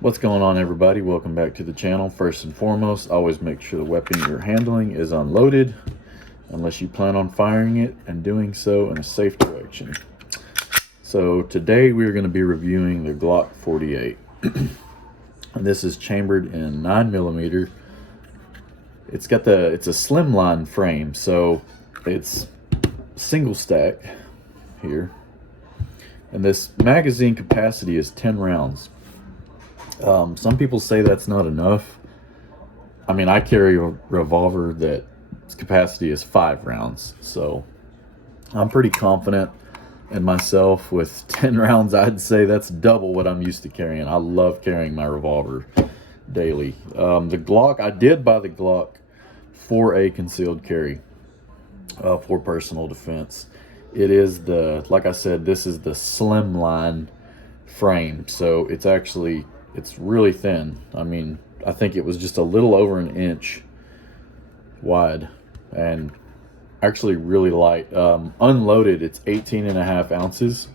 What's going on, everybody? Welcome back to the channel. First and foremost, always make sure the weapon you're handling is unloaded unless you plan on firing it, and doing so in a safe direction. So today we're going to be reviewing the Glock 48. And this is chambered in 9mm. It's a slimline frame, so it's single stack here, and this magazine capacity is 10 rounds. Some people say that's not enough. I mean, I carry a revolver that its capacity is 5 rounds, so I'm pretty confident in myself with 10 rounds. I'd say that's double what I'm used to carrying. I love carrying my revolver daily. The Glock, I did buy the Glock for a concealed carry, for personal defense. It is like I said, this is the slimline frame, so it's really thin. I mean, I think it was just a little over an inch wide, and actually really light. Unloaded, it's 18.5 ounces.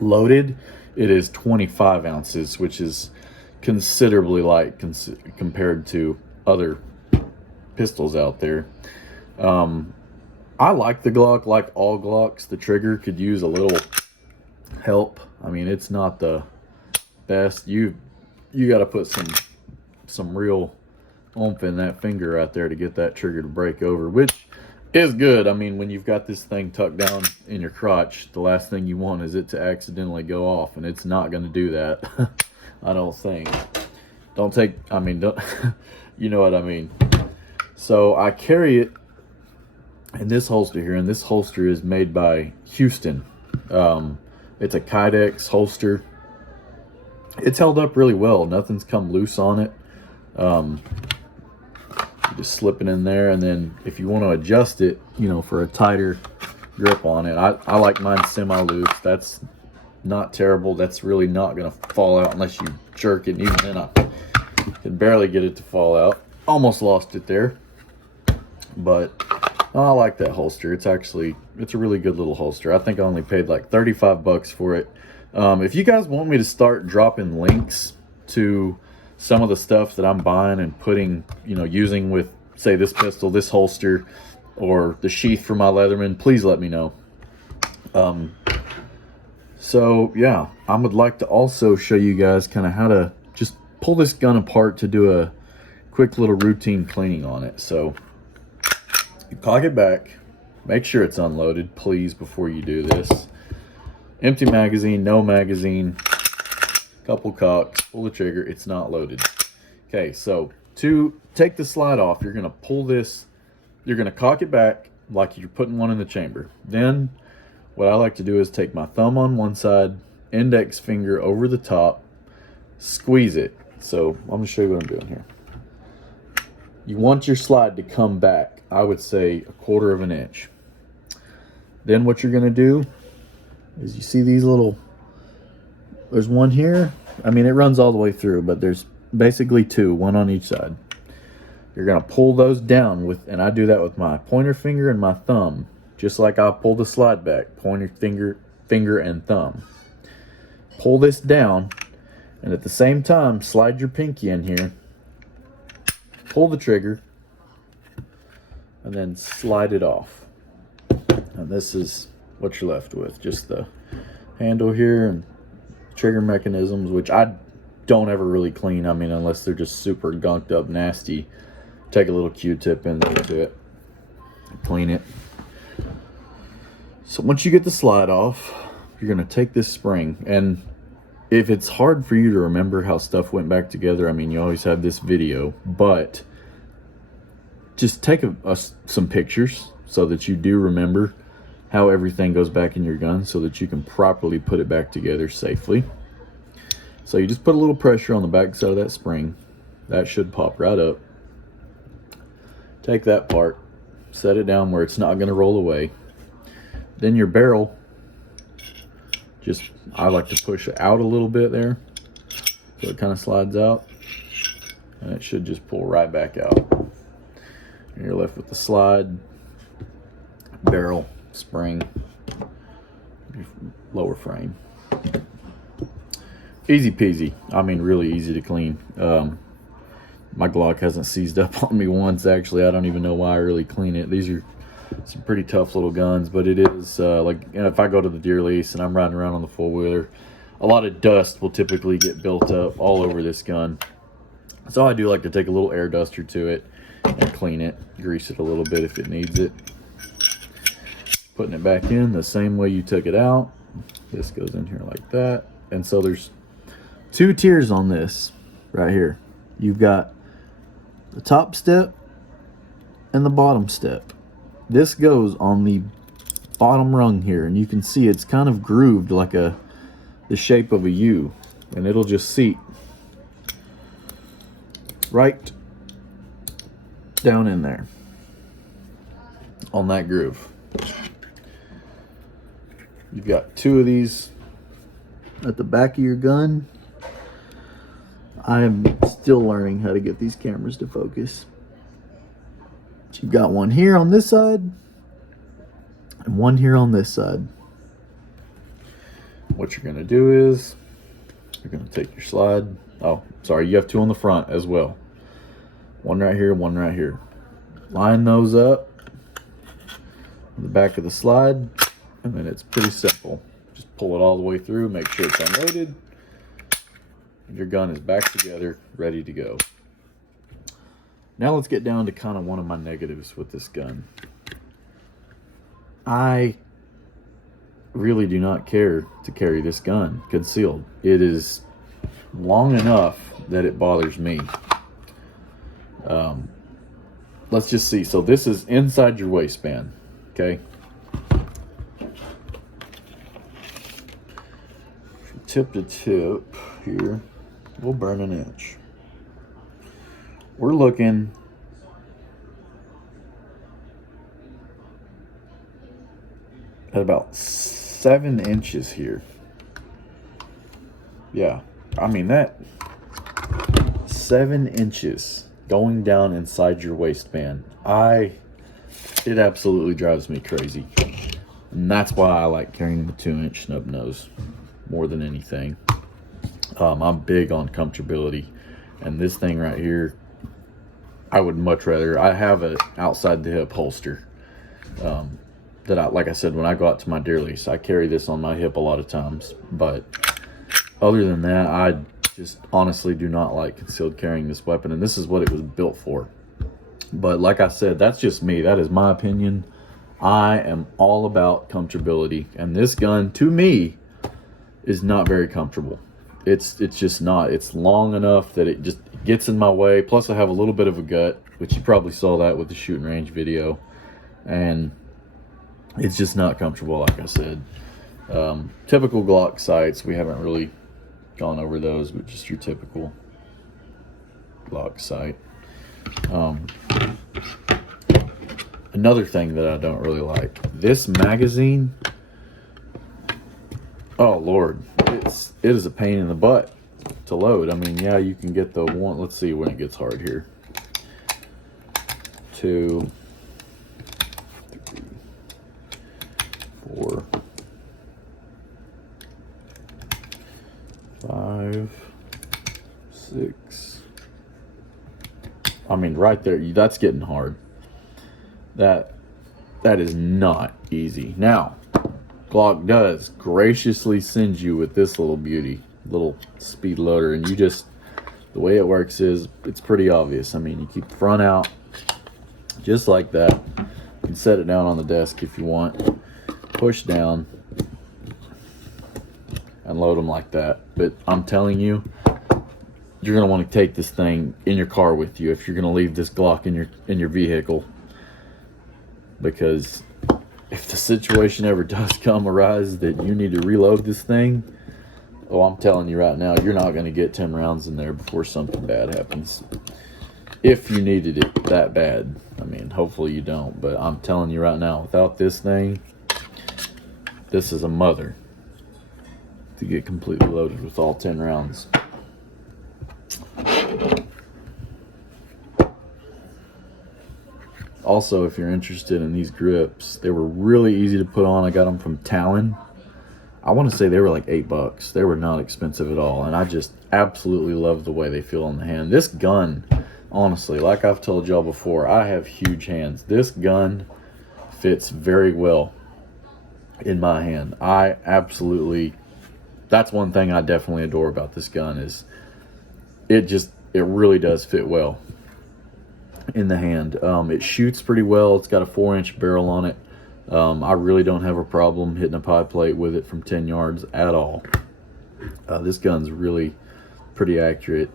Loaded, it is 25 ounces, which is considerably light compared to other pistols out there. I like the Glock. Like all Glocks, the trigger could use a little help. I mean, it's not the best. You got to put some real oomph in that finger right there to get that trigger to break over, which is good. I mean, when you've got this thing tucked down in your crotch, the last thing you want is it to accidentally go off, and it's not going to do that. I don't think. Don't you know what I mean. So I carry it in this holster here, and this holster is made by Houston. It's a Kydex holster. It's held up really well. Nothing's come loose on it. You just slip it in there, and then if you want to adjust it, for a tighter grip on it, I like mine semi-loose. That's not terrible. That's really not going to fall out unless you jerk it, and even then I can barely get it to fall out. Almost lost it there, but I like that holster. It's a really good little holster. I think I only paid like 35 bucks for it. If you guys want me to start dropping links to some of the stuff that I'm buying and putting, using with, say, this pistol, this holster, or the sheath for my Leatherman, please let me know. So yeah, I would like to also show you guys kind of how to just pull this gun apart to do a quick little routine cleaning on it. So you cock it back, make sure it's unloaded, please, before you do this. Empty magazine, no magazine, couple cocks, pull the trigger, it's not loaded. Okay, so to take the slide off, you're gonna pull this, you're gonna cock it back like you're putting one in the chamber. Then what I like to do is take my thumb on one side, index finger over the top, squeeze it. So I'm gonna show you what I'm doing here. You want your slide to come back, I would say 1/4 of an inch. Then what you're gonna do is, you see these there's one here. I mean, it runs all the way through, but there's basically two, one on each side. You're gonna pull those down and I do that with my pointer finger and my thumb, just like I pull the slide back, pointer finger and thumb. Pull this down, and at the same time, slide your pinky in here, pull the trigger, and then slide it off. And this is what you're left with, just the handle here and trigger mechanisms, which I don't ever really clean. I mean, unless they're just super gunked up nasty, take a little Q-tip into it, clean it. So once you get the slide off, you're going to take this spring, and if it's hard for you to remember how stuff went back together, I mean, you always have this video, but just take some pictures so that you do remember how everything goes back in your gun, so that you can properly put it back together safely. So you just put a little pressure on the back side of that spring. That should pop right up. Take that part, set it down where it's not going to roll away. Then your barrel, I like to push it out a little bit there, so it kind of slides out, and it should just pull right back out. And you're left with the slide, barrel, spring, lower frame. easy peasy. I mean, really easy to clean. My Glock hasn't seized up on me once, actually. I don't even know why I really clean it. These are some pretty tough little guns, but it is like, you know, if I go to the deer lease and I'm riding around on the four-wheeler, a lot of dust will typically get built up all over this gun. So I do like to take a little air duster to it and clean it, grease it a little bit if it needs it. Putting it back in the same way you took it out. This goes in here like that. And so there's two tiers on this right here. You've got the top step and the bottom step. This goes on the bottom rung here, and you can see it's kind of grooved like the shape of a U, and it'll just seat right down in there on that groove. You've got two of these at the back of your gun. I am still learning how to get these cameras to focus. You've got one here on this side and one here on this side. What you're going to do is you're going to take your slide. Oh, sorry, you have two on the front as well. One right here, one right here. Line those up on the back of the slide, and then it's pretty simple. Just pull it all the way through, make sure it's unloaded, and your gun is back together, ready to go. Now let's get down to kind of one of my negatives with this gun. I really do not care to carry this gun concealed. It is long enough that it bothers me. Let's just see. So this is inside your waistband, okay? From tip to tip here, we'll burn an inch. We're looking at about 7 inches here. Yeah, I mean that 7 inches going down inside your waistband. It absolutely drives me crazy. And that's why I like carrying the 2-inch snub nose more than anything. I'm big on comfortability, and this thing right here, I would much rather. I have an outside the hip holster that like I said, when I go out to my deer lease, I carry this on my hip a lot of times. But other than that, I just honestly do not like concealed carrying this weapon, and this is what it was built for. But like I said, that's just me. That is my opinion. I am all about comfortability, and this gun, to me, is not very comfortable. It's just not. It's long enough that it just gets in my way. Plus, I have a little bit of a gut, which you probably saw that with the shooting range video, and it's just not comfortable, like I said. Typical Glock sights, we haven't really gone over those, but just your typical Glock sight. Another thing that I don't really like, this magazine, oh Lord, it is a pain in the butt to load. I mean, yeah, you can get the one, let's see when it gets hard here. 2, 3, 4, 5, 6. I mean, right there, that's getting hard. That is not easy. Now, Glock does graciously send you with this little beauty, little speed loader, and you just, the way it works is, it's pretty obvious. I mean, you keep the front out, just like that. You can set it down on the desk if you want. Push down and load them like that. But I'm telling you, you're gonna want to take this thing in your car with you if you're gonna leave this Glock in your vehicle, because if the situation ever does arise that you need to reload this thing, oh, I'm telling you right now, you're not gonna get 10 rounds in there before something bad happens. If you needed it that bad. I mean, hopefully you don't, but I'm telling you right now, without this thing, this is a mother to get completely loaded with all 10 rounds. Also, if you're interested in these grips, they were really easy to put on. I got them from Talon. I want to say they were like $8. They were not expensive at all, and I just absolutely love the way they feel in the hand. This gun, honestly, like I've told y'all before, I have huge hands. This gun fits very well in my hand. I absolutely, that's one thing I definitely adore about this gun is it really does fit well in the hand. It shoots pretty well. It's got a 4-inch barrel on it. I really don't have a problem hitting a pie plate with it from 10 yards at all. This gun's really pretty accurate.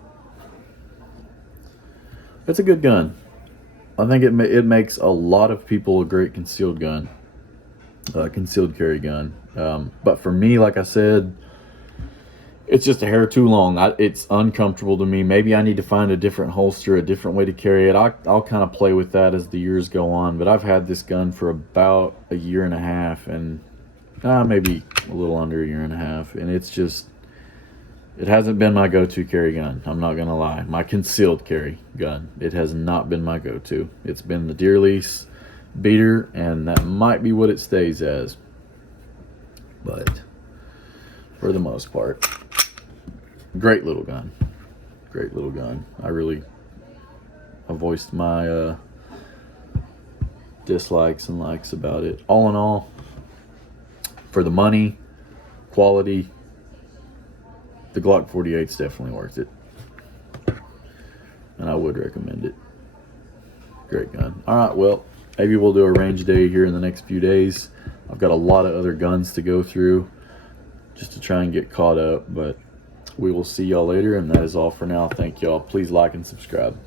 It's a good gun. I think it makes a lot of people a great concealed gun, concealed carry gun. But for me, like I said, it's just a hair too long. It's uncomfortable to me. Maybe I need to find a different holster, a different way to carry it. I'll kind of play with that as the years go on. But I've had this gun for about a year and a half, and maybe a little under a year and a half. And it's just, it hasn't been my go-to carry gun. I'm not going to lie. My concealed carry gun. It has not been my go-to. It's been the deer lease beater, and that might be what it stays as. But for the most part, great little gun. Great little gun. I voiced my dislikes and likes about it. All in all, for the money, quality, the Glock 48 is definitely worth it. And I would recommend it. Great gun. Alright, well, maybe we'll do a range day here in the next few days. I've got a lot of other guns to go through just to try and get caught up, but we will see y'all later, and that is all for now. Thank y'all. Please like and subscribe.